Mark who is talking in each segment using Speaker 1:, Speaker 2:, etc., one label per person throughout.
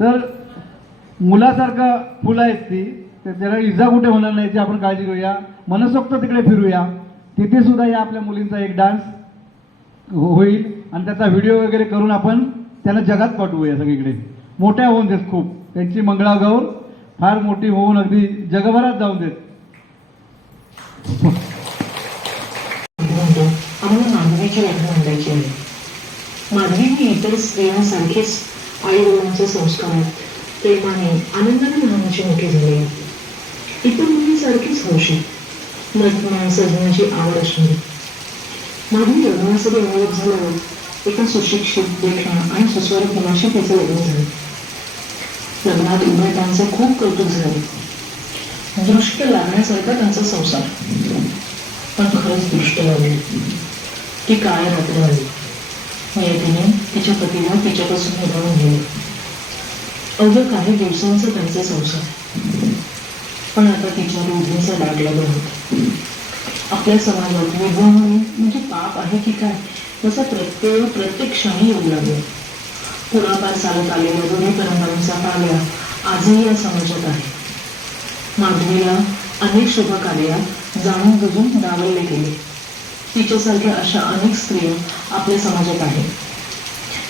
Speaker 1: तर मुलासारखं फुलं आहेत ती. तर त्याला इजा कुठे होणार नाही याची आपण काळजी घेऊया. मनसोक्त तिकडे फिरूया. तिथे सुद्धा या आपल्या मुलींचा एक डान्स हो- होईल. आणि त्याचा व्हिडिओ वगैरे करून आपण त्यांना जगात पाठवूया सगळीकडे. मोठ्या होऊन देत खूप. त्यांची मंगळागौर फार मोठी होऊन अगदी जगभरात जाऊन देत.
Speaker 2: आम्हाला माधवीची लग्न मांडायची आहे. इतर स्त्रियांसारखेच आई वडिलांचे संस्कार प्रेमाने आनंदाने लहानाची मोठी झाले इतर मुलीसारखीच हौशी नटना सजण्याची आवड असणारी माझी लग्नासाठी ओळख झाल्यावर एका सुशिक्षित देखणा आणि सुस्वर मुलाशी तिचं लग्न झाले लग्नात उभय खूप कौतुक झाले दृष्ट लागण्यासारखा त्यांचा संसार पण खरंच दृष्ट लागले ती काळ रात्र आली नियतीने तिच्या पतीला तिच्यापासून निभावून गेले. अवघ्या काही दिवसांचं त्यांचे संसार पण आता तिच्या रोधीचा डाग लागला होता. आपल्या समाजात विवाह म्हणजे पाप आहे की काय? याचा प्रत्यय प्रत्येक क्षणी येऊ लागला. पुढाकार चालत आलेल्या दोन्ही परंपरांचा पाल्या आजही या समाजात आहे. माधवीला अनेक शुभ कार्यात जाणून बुजून दावले गेले. तिच्यासारख्या अशा अनेक स्त्रिया आपल्या समाजात आहेत.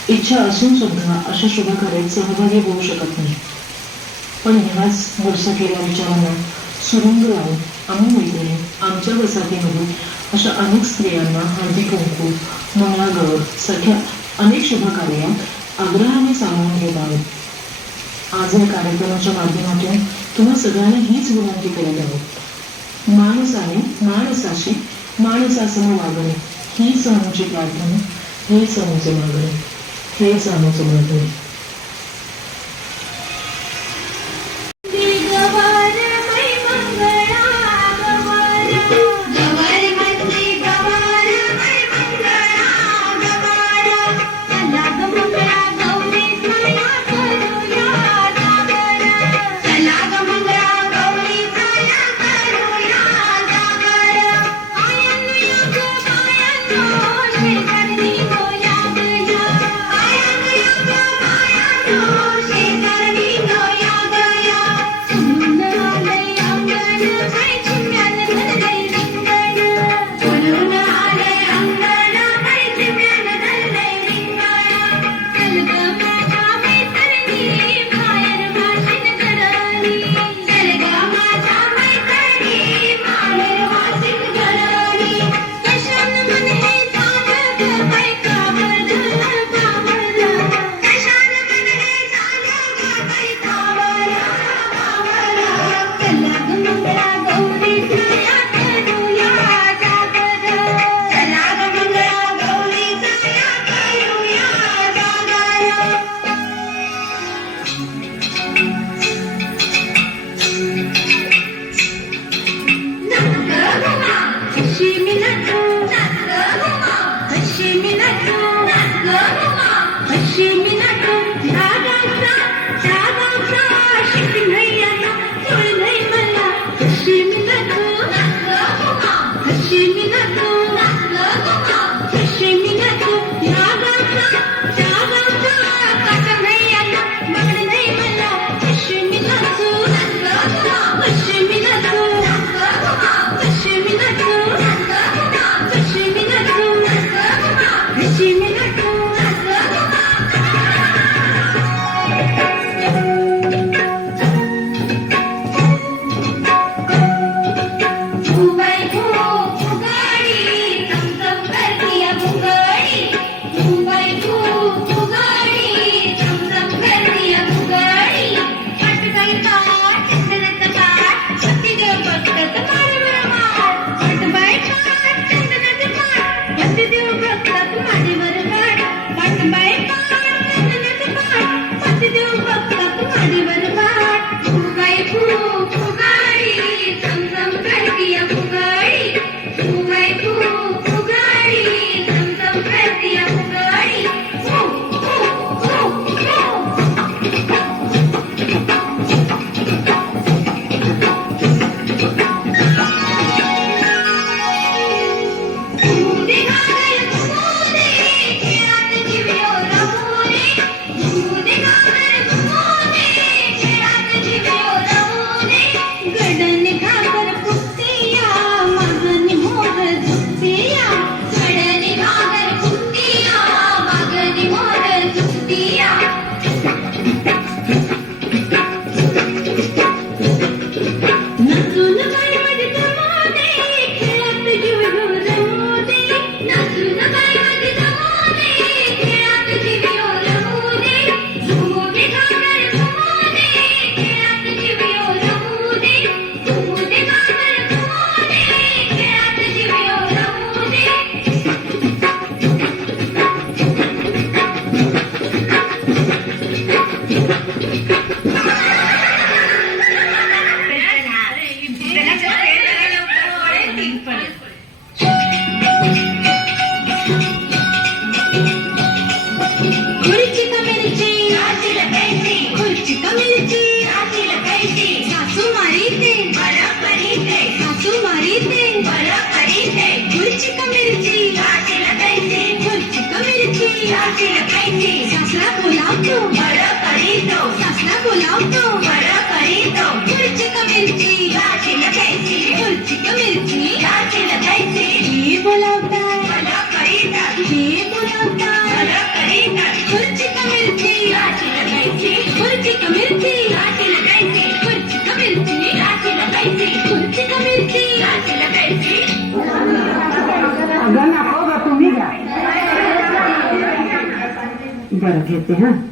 Speaker 2: इच्छा असून सुद्धा अशा शुभकार्यात सहभागी होऊ शकत नाही पण ह्याच केल्या विचारांना सुरुंग लावून आम्ही मैत्रिणी आमच्या वसाहतीमधून अशा अनेक स्त्रियांना हळदी कुंकू मंगळागौर सारख्या अनेक शुभ कार्यात आग्रहाने सामावून घेत आहोत आज या कार्यक्रमाच्या माध्यमातून तुम्हा सगळ्यांना हीच विनंती करीत आहोत माणसाने माणसाशी माणसासमोर वागणे ही समूची प्रार्थना हेच समूचे मागणे
Speaker 3: 皆さん
Speaker 4: もそうだと思いま。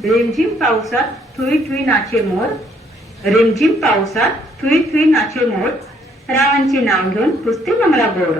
Speaker 5: रिमझिम पावसात थुई थुई नाचे मोर. रिमझिम पावसात थुई थुई नाचे मोर. रावांचे नाव घेऊन पुसते मंगला बोर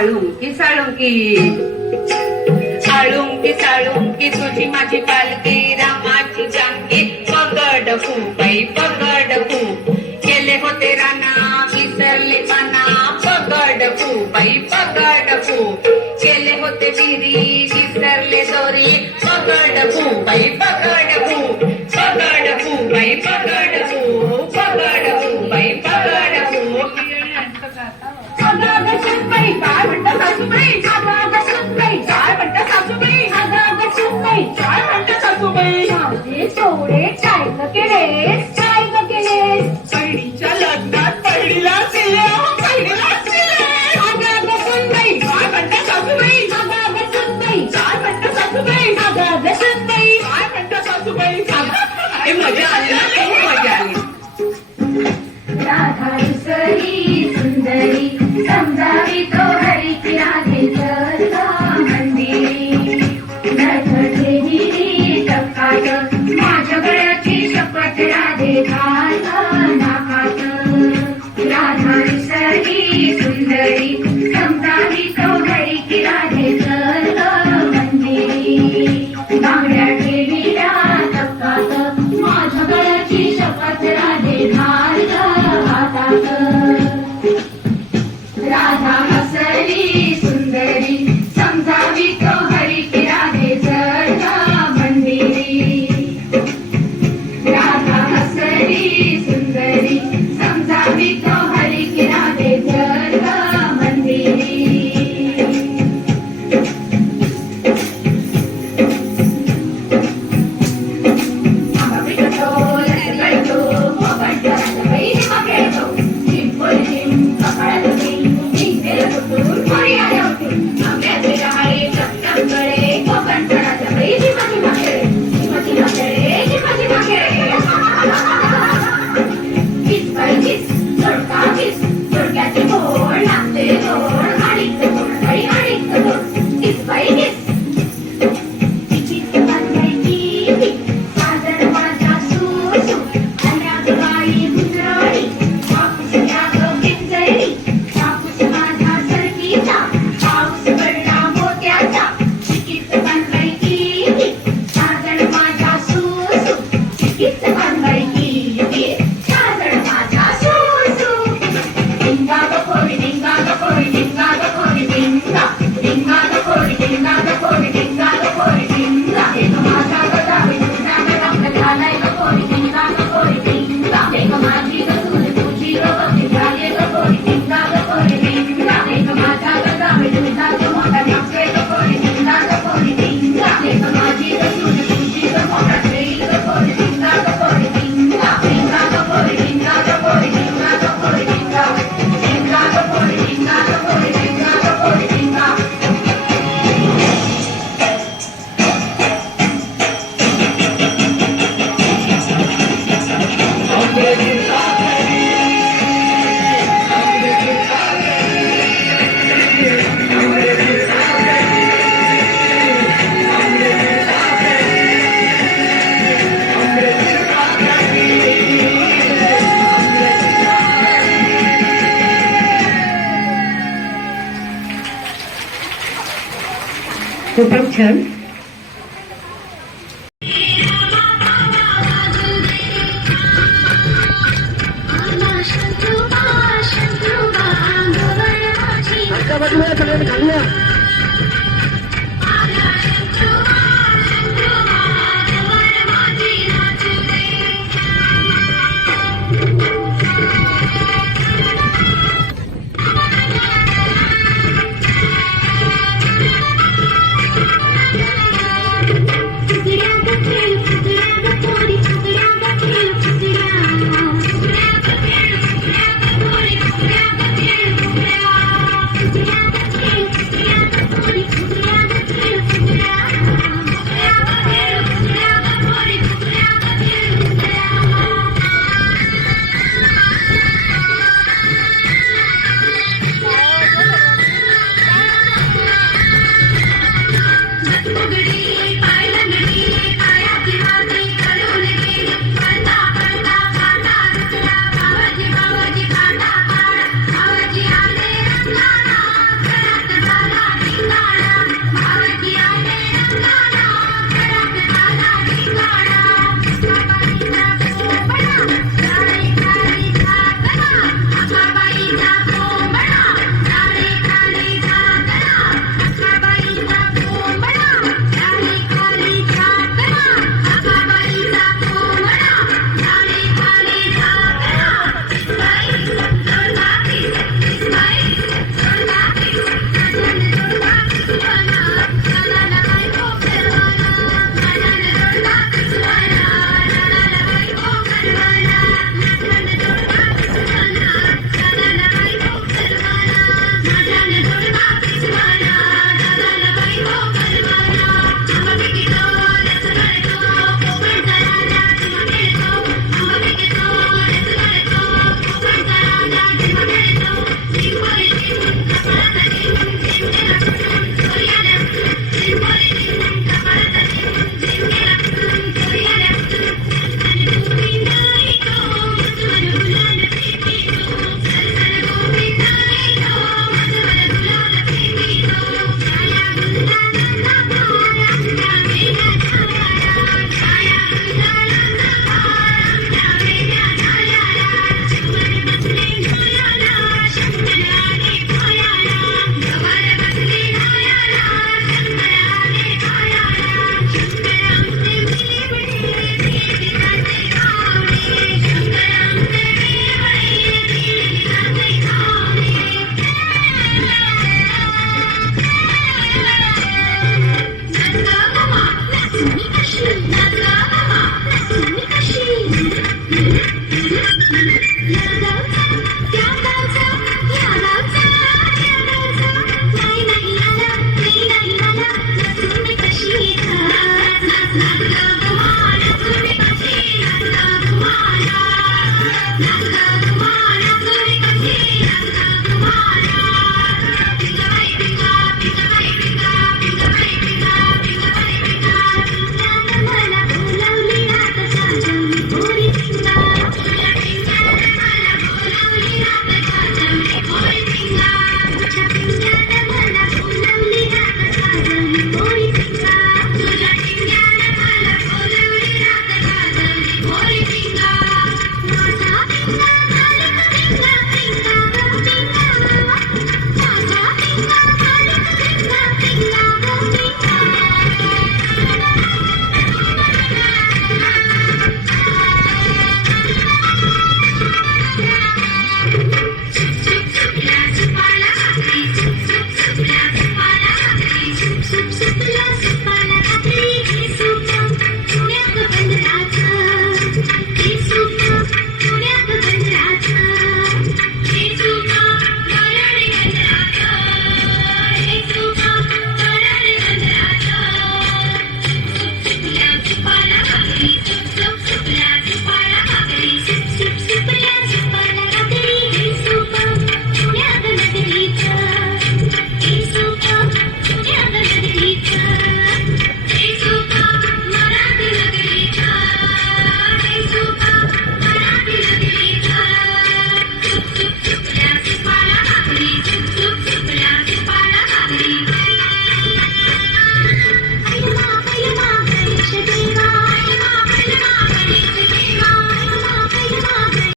Speaker 5: साळुंकी साळुंकी साळुंकी साळुंकी तुझी माझी पालकी रामाची जानकी पगड फू बाई पगड फू केले होते राणा विसरले पाना पगड फू बाई पगड फू केले होते विरी विसरले दोरी पगड फू बाई पगड फू पगड फू बाई पगड
Speaker 2: not again.
Speaker 4: Gracias. protection